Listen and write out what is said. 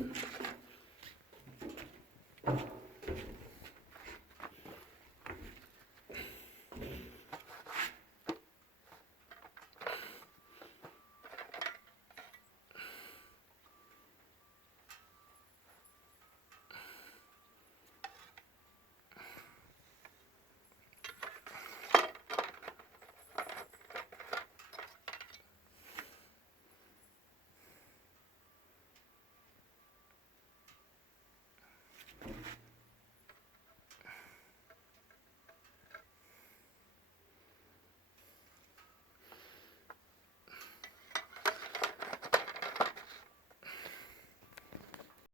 Thank mm -hmm. you.